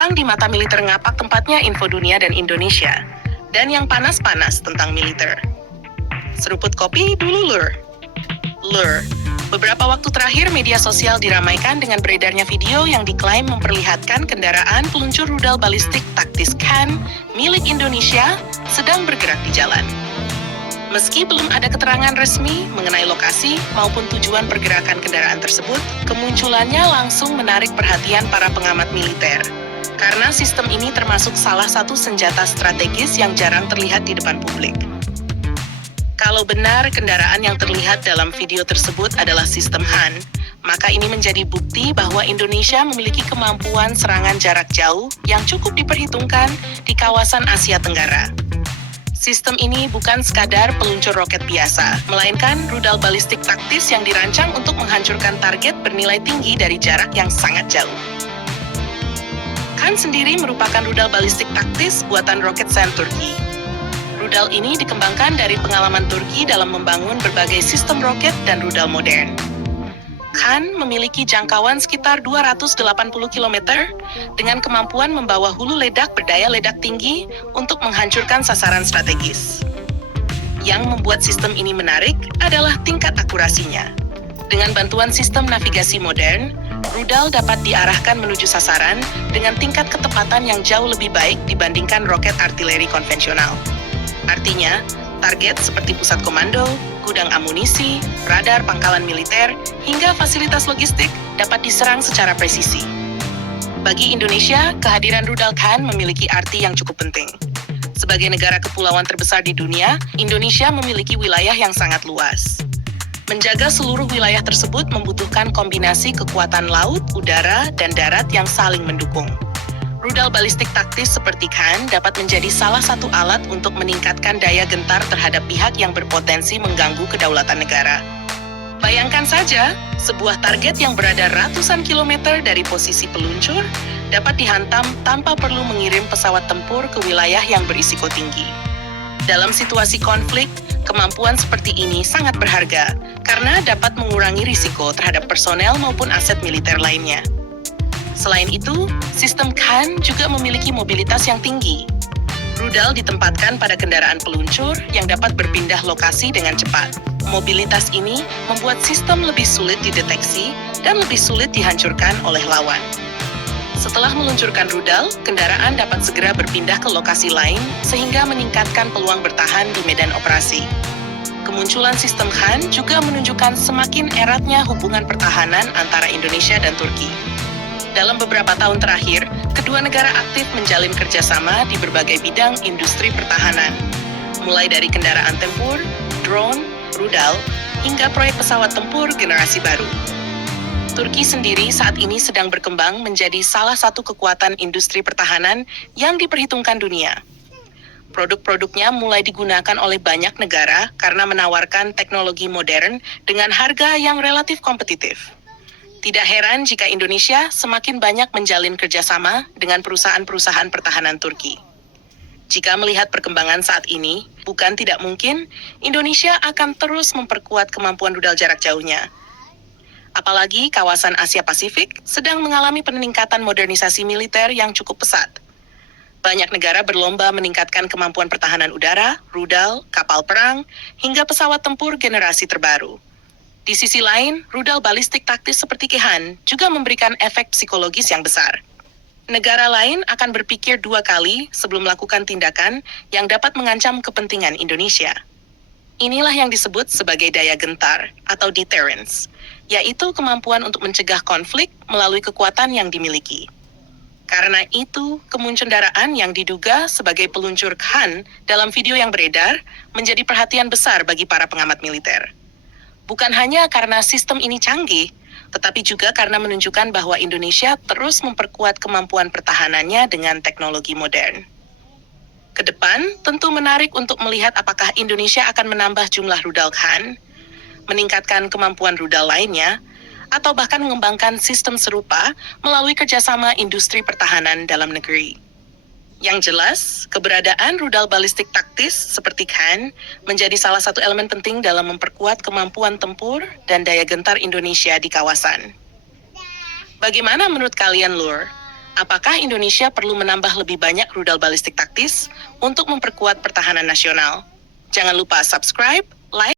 Di mata militer ngapak tempatnya info dunia dan Indonesia. Dan yang panas-panas tentang militer. Seruput kopi dulu lur. Lur, beberapa waktu terakhir media sosial diramaikan dengan beredarnya video yang diklaim memperlihatkan kendaraan peluncur rudal balistik taktis Khan milik Indonesia sedang bergerak di jalan. Meski belum ada keterangan resmi mengenai lokasi maupun tujuan pergerakan kendaraan tersebut, kemunculannya langsung menarik perhatian para pengamat militer. Karena sistem ini termasuk salah satu senjata strategis yang jarang terlihat di depan publik. Kalau benar kendaraan yang terlihat dalam video tersebut adalah sistem Han, maka ini menjadi bukti bahwa Indonesia memiliki kemampuan serangan jarak jauh yang cukup diperhitungkan di kawasan Asia Tenggara. Sistem ini bukan sekadar peluncur roket biasa, melainkan rudal balistik taktis yang dirancang untuk menghancurkan target bernilai tinggi dari jarak yang sangat jauh. Khan sendiri merupakan rudal balistik taktis buatan Roketsan Turki. Rudal ini dikembangkan dari pengalaman Turki dalam membangun berbagai sistem roket dan rudal modern. Khan memiliki jangkauan sekitar 280 km dengan kemampuan membawa hulu ledak berdaya ledak tinggi untuk menghancurkan sasaran strategis. Yang membuat sistem ini menarik adalah tingkat akurasinya. Dengan bantuan sistem navigasi modern, rudal dapat diarahkan menuju sasaran dengan tingkat ketepatan yang jauh lebih baik dibandingkan roket artileri konvensional. Artinya, target seperti pusat komando, gudang amunisi, radar pangkalan militer, hingga fasilitas logistik dapat diserang secara presisi. Bagi Indonesia, kehadiran rudal Khan memiliki arti yang cukup penting. Sebagai negara kepulauan terbesar di dunia, Indonesia memiliki wilayah yang sangat luas. Menjaga seluruh wilayah tersebut membutuhkan kombinasi kekuatan laut, udara, dan darat yang saling mendukung. Rudal balistik taktis seperti Khan dapat menjadi salah satu alat untuk meningkatkan daya gentar terhadap pihak yang berpotensi mengganggu kedaulatan negara. Bayangkan saja, sebuah target yang berada ratusan kilometer dari posisi peluncur dapat dihantam tanpa perlu mengirim pesawat tempur ke wilayah yang berisiko tinggi. Dalam situasi konflik, kemampuan seperti ini sangat berharga karena dapat mengurangi risiko terhadap personel maupun aset militer lainnya. Selain itu, sistem Khan juga memiliki mobilitas yang tinggi. Rudal ditempatkan pada kendaraan peluncur yang dapat berpindah lokasi dengan cepat. Mobilitas ini membuat sistem lebih sulit dideteksi dan lebih sulit dihancurkan oleh lawan. Setelah meluncurkan rudal, kendaraan dapat segera berpindah ke lokasi lain sehingga meningkatkan peluang bertahan di medan operasi. Kemunculan sistem Khan juga menunjukkan semakin eratnya hubungan pertahanan antara Indonesia dan Turki. Dalam beberapa tahun terakhir, kedua negara aktif menjalin kerjasama di berbagai bidang industri pertahanan, mulai dari kendaraan tempur, drone, rudal, hingga proyek pesawat tempur generasi baru. Turki sendiri saat ini sedang berkembang menjadi salah satu kekuatan industri pertahanan yang diperhitungkan dunia. Produk-produknya mulai digunakan oleh banyak negara karena menawarkan teknologi modern dengan harga yang relatif kompetitif. Tidak heran jika Indonesia semakin banyak menjalin kerjasama dengan perusahaan-perusahaan pertahanan Turki. Jika melihat perkembangan saat ini, bukan tidak mungkin Indonesia akan terus memperkuat kemampuan rudal jarak jauhnya. Apalagi kawasan Asia Pasifik sedang mengalami peningkatan modernisasi militer yang cukup pesat. Banyak negara berlomba meningkatkan kemampuan pertahanan udara, rudal, kapal perang, hingga pesawat tempur generasi terbaru. Di sisi lain, rudal balistik taktis seperti Khan juga memberikan efek psikologis yang besar. Negara lain akan berpikir dua kali sebelum melakukan tindakan yang dapat mengancam kepentingan Indonesia. Inilah yang disebut sebagai daya gentar atau deterrence, yaitu kemampuan untuk mencegah konflik melalui kekuatan yang dimiliki. Karena itu, kemunculan yang diduga sebagai peluncur Khan dalam video yang beredar menjadi perhatian besar bagi para pengamat militer. Bukan hanya karena sistem ini canggih, tetapi juga karena menunjukkan bahwa Indonesia terus memperkuat kemampuan pertahanannya dengan teknologi modern. Kedepan, tentu menarik untuk melihat apakah Indonesia akan menambah jumlah rudal Khan, meningkatkan kemampuan rudal lainnya, atau bahkan mengembangkan sistem serupa melalui kerjasama industri pertahanan dalam negeri. Yang jelas, keberadaan rudal balistik taktis seperti Khan menjadi salah satu elemen penting dalam memperkuat kemampuan tempur dan daya gentar Indonesia di kawasan. Bagaimana menurut kalian, Lur? Apakah Indonesia perlu menambah lebih banyak rudal balistik taktis untuk memperkuat pertahanan nasional? Jangan lupa subscribe, like,